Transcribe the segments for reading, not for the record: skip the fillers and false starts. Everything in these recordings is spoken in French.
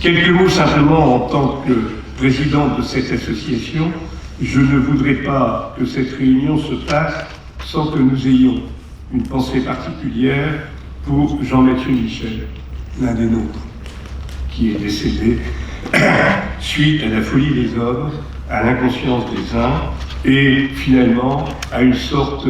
Quelques mots simplement en tant que président de cette association. Je ne voudrais pas que cette réunion se passe sans que nous ayons une pensée particulière pour Jean-Mathieu Michel, l'un des nôtres, qui est décédé suite à la folie des hommes, à l'inconscience des uns et finalement à une sorte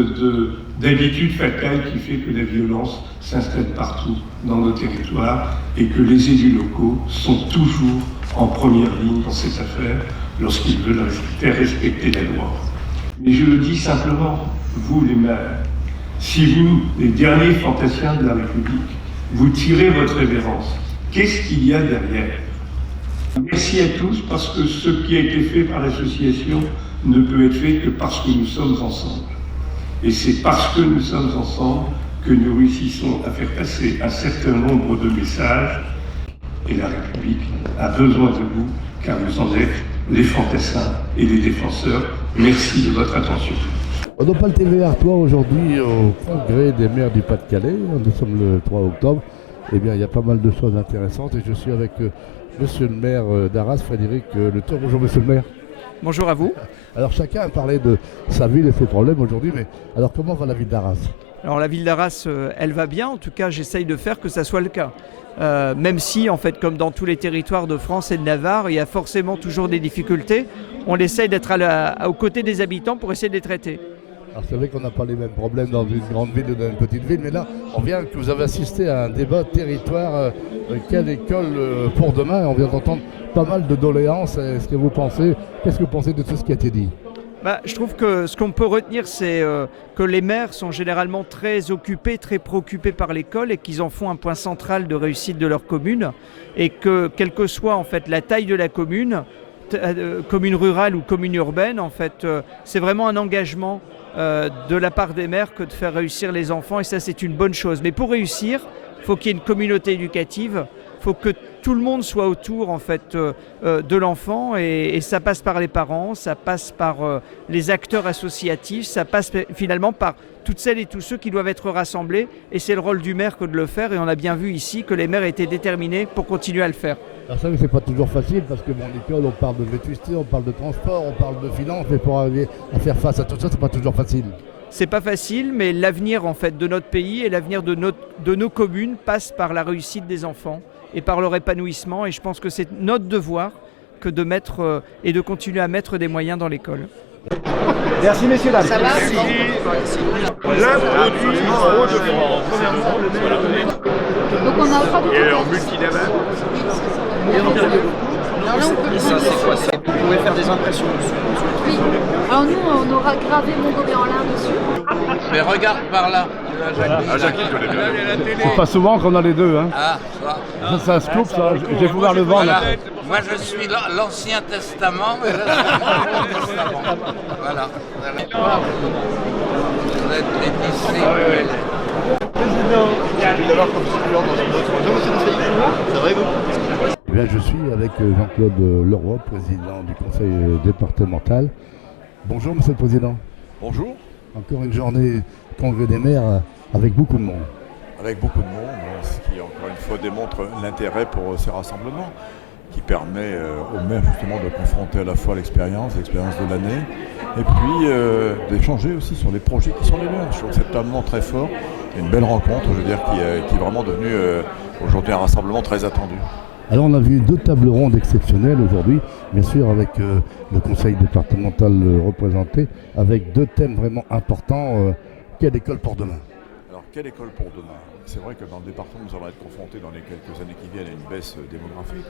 d'habitude fatale qui fait que la violence s'installe partout dans nos territoires et que les élus locaux sont toujours en première ligne dans cette affaire lorsqu'ils veulent faire respecter la loi. Mais je le dis simplement, vous les maires, si vous, les derniers fantassiens de la République, vous tirez votre révérence, qu'est-ce qu'il y a derrière ? Merci à tous, parce que ce qui a été fait par l'association ne peut être fait que parce que nous sommes ensemble. Et c'est parce que nous sommes ensemble que nous réussissons à faire passer un certain nombre de messages. Et la République a besoin de vous, car vous en êtes les fantassins et les défenseurs. Merci de votre attention. On n'a pas le TV Artois aujourd'hui au congrès des maires du Pas-de-Calais. Nous sommes le 3 octobre. Eh bien, il y a pas mal de choses intéressantes et je suis avec monsieur le maire d'Arras, Frédéric Le Tour. Bonjour monsieur le maire. Bonjour à vous. Alors chacun a parlé de sa ville et ses problèmes aujourd'hui, mais alors comment va la ville d'Arras ? Alors la ville d'Arras, elle va bien. En tout cas, j'essaye de faire que ça soit le cas. Même si, en fait, comme dans tous les territoires de France et de Navarre, il y a forcément toujours des difficultés, on essaye d'être aux côtés des habitants pour essayer de les traiter. Alors c'est vrai qu'on n'a pas les mêmes problèmes dans une grande ville ou dans une petite ville, mais là, on vient que vous avez assisté à un débat territoire, quelle école pour demain ? On vient d'entendre pas mal de doléances. Qu'est-ce que vous pensez de tout ce qui a été dit ? Je trouve que ce qu'on peut retenir, c'est que les maires sont généralement très occupés, très préoccupés par l'école et qu'ils en font un point central de réussite de leur commune et que, quelle que soit en fait la taille de la commune, commune rurale ou commune urbaine, en fait, c'est vraiment un engagement de la part des maires que de faire réussir les enfants et ça, c'est une bonne chose. Mais pour réussir, il faut qu'il y ait une communauté éducative, il faut que tout le monde soit autour en fait de l'enfant et ça passe par les parents, ça passe par les acteurs associatifs, ça passe finalement par toutes celles et tous ceux qui doivent être rassemblés et c'est le rôle du maire que de le faire et on a bien vu ici que les maires étaient déterminés pour continuer à le faire. Alors ça, c'est pas toujours facile parce que l'école, on parle de vétusté, on parle de transport, on parle de finances, mais pour arriver à faire face à tout ça, c'est pas toujours facile. C'est pas facile, mais l'avenir en fait de notre pays et l'avenir de nos communes passe par la réussite des enfants et par leur épanouissement. Et je pense que c'est notre devoir que de mettre et de continuer à mettre des moyens dans l'école. Merci messieurs dames. Ça va ? Donc on a pas de Et en multilaval. Alors là, on peut Ça c'est quoi ça ? Vous pouvez faire des impressions dessus. Oui. Alors nous, on aura gravé Montgomery-en-Lain dessus. Mais regarde par là. Jackie, je connais bien. C'est pas souvent qu'on a les deux, hein. Ah, Ça se coupe, ça. Je vais pouvoir le vendre. voilà. Moi je suis l'Ancien Testament, mais là c'est le Nouveau Testament. Voilà. Vous êtes métissés. Eh bien, je suis avec Jean-Claude Leroy, président du conseil départemental. Bonjour monsieur le président. Bonjour. Encore une journée congrès des maires avec beaucoup de monde. Avec beaucoup de monde, ce qui encore une fois démontre l'intérêt pour ces rassemblements, qui permet aux maires justement de confronter à la fois l'expérience de l'année, et puis d'échanger aussi sur les projets qui sont les leurs. Je trouve que c'est totalement très fort, et une belle rencontre, je veux dire, qui est vraiment devenue aujourd'hui un rassemblement très attendu. Alors on a vu 2 tables rondes exceptionnelles aujourd'hui, bien sûr avec le conseil départemental représenté, avec 2 thèmes vraiment importants. Quelle école pour demain ? Alors quelle école pour demain ? C'est vrai que dans le département nous allons être confrontés dans les quelques années qui viennent à une baisse démographique,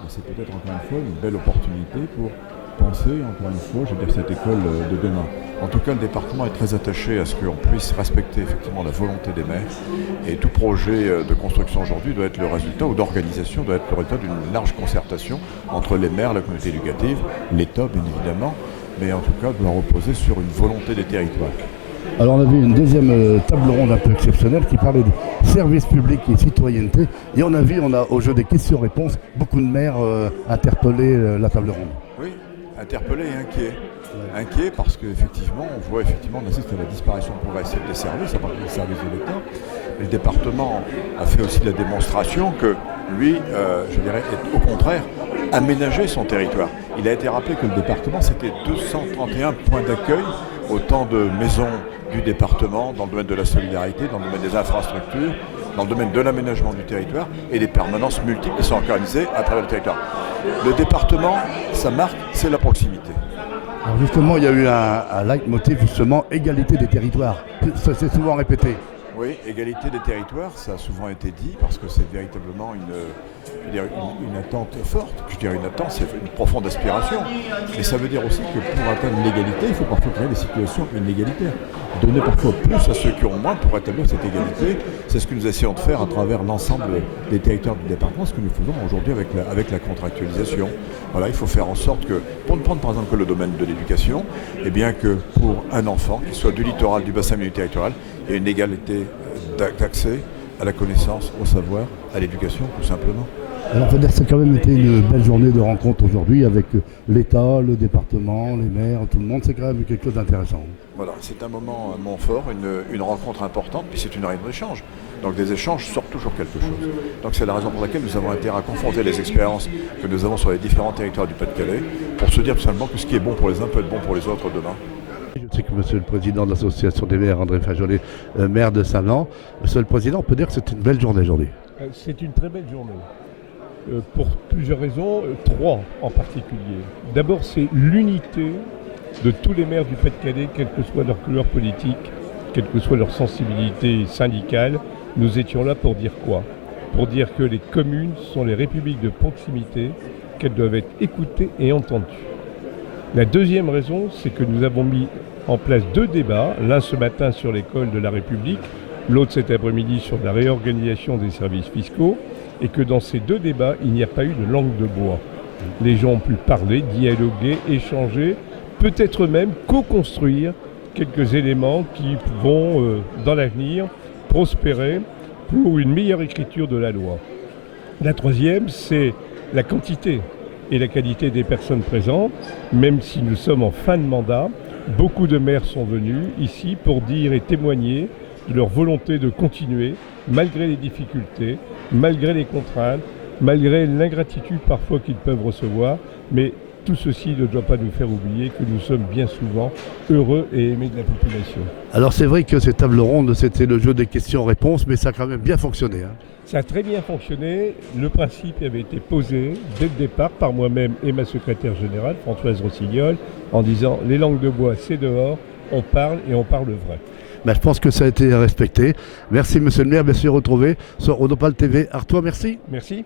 mais c'est peut-être encore une fois une belle opportunité pour penser encore une fois, je veux dire, cette école de demain. En tout cas, le département est très attaché à ce qu'on puisse respecter effectivement la volonté des maires et tout projet de construction aujourd'hui doit être le résultat ou d'organisation doit être le résultat d'une large concertation entre les maires, la communauté éducative, l'État bien évidemment, mais en tout cas doit reposer sur une volonté des territoires. Alors on a vu une deuxième table ronde un peu exceptionnelle qui parlait de services publics et citoyenneté. Et on a au jeu des questions-réponses, beaucoup de maires interpeller la table ronde. Oui, interpellés et inquiets. Inquiet parce qu'effectivement, on assiste à la disparition progressive des services, à partir des services de l'État. Et le département a fait aussi la démonstration que lui, je dirais, est au contraire aménagé son territoire. Il a été rappelé que le département, c'était 231 points d'accueil, autant de maisons du département dans le domaine de la solidarité, dans le domaine des infrastructures, dans le domaine de l'aménagement du territoire et des permanences multiples qui sont organisées à travers le territoire. Le département, sa marque, c'est la proximité. Alors justement, il y a eu un leitmotiv, justement, égalité des territoires. Ça s'est souvent répété. Oui, égalité des territoires, ça a souvent été dit parce que c'est véritablement une attente forte. Je dirais une attente, c'est une profonde aspiration. Et ça veut dire aussi que pour atteindre l'égalité, il faut parfois créer des situations inégalitaires. Donner parfois plus à ceux qui ont moins pour établir cette égalité. C'est ce que nous essayons de faire à travers l'ensemble des territoires du département, ce que nous faisons aujourd'hui avec la contractualisation. Voilà, il faut faire en sorte que, pour ne prendre par exemple que le domaine de l'éducation, eh bien que pour un enfant, qu'il soit du littoral, du bassin minier territorial, il y a une égalité d'accès à la connaissance, au savoir, à l'éducation, tout simplement. Alors, ça a quand même été une belle journée de rencontre aujourd'hui avec l'État, le département, les maires, tout le monde. C'est quand même quelque chose d'intéressant. Voilà, c'est un moment fort, une rencontre importante, puis c'est une réunion d'échange. Donc des échanges sortent toujours quelque chose. Donc c'est la raison pour laquelle nous avons intérêt à confronter les expériences que nous avons sur les différents territoires du Pas-de-Calais pour se dire tout simplement que ce qui est bon pour les uns peut être bon pour les autres demain. Je sais que Monsieur le Président de l'Association des maires, André Fajolet, maire de Saint-Lan, Monsieur le Président, on peut dire que c'est une belle journée aujourd'hui. C'est une très belle journée, pour plusieurs raisons, 3 en particulier. D'abord, c'est l'unité de tous les maires du Pas-de-Calais, quelle que soit leur couleur politique, quelle que soit leur sensibilité syndicale. Nous étions là pour dire quoi? Pour dire que les communes sont les républiques de proximité, qu'elles doivent être écoutées et entendues. La deuxième raison, c'est que nous avons mis en place 2 débats, l'un ce matin sur l'école de la République, l'autre cet après-midi sur la réorganisation des services fiscaux, et que dans ces 2 débats, il n'y a pas eu de langue de bois. Les gens ont pu parler, dialoguer, échanger, peut-être même co-construire quelques éléments qui vont, dans l'avenir, prospérer pour une meilleure écriture de la loi. La troisième, c'est la quantité et la qualité des personnes présentes. Même si nous sommes en fin de mandat, beaucoup de maires sont venus ici pour dire et témoigner de leur volonté de continuer, malgré les difficultés, malgré les contraintes, malgré l'ingratitude parfois qu'ils peuvent recevoir. Mais tout ceci ne doit pas nous faire oublier que nous sommes bien souvent heureux et aimés de la population. Alors c'est vrai que ces tables rondes, c'était le jeu des questions-réponses, mais ça a quand même bien fonctionné. Ça a très bien fonctionné. Le principe avait été posé dès le départ par moi-même et ma secrétaire générale, Françoise Rossignol, en disant les langues de bois, c'est dehors, on parle et on parle vrai. Ben, je pense que ça a été respecté. Merci Monsieur le maire, bien sûr retrouvé sur Onopal TV. Artois, merci. Merci.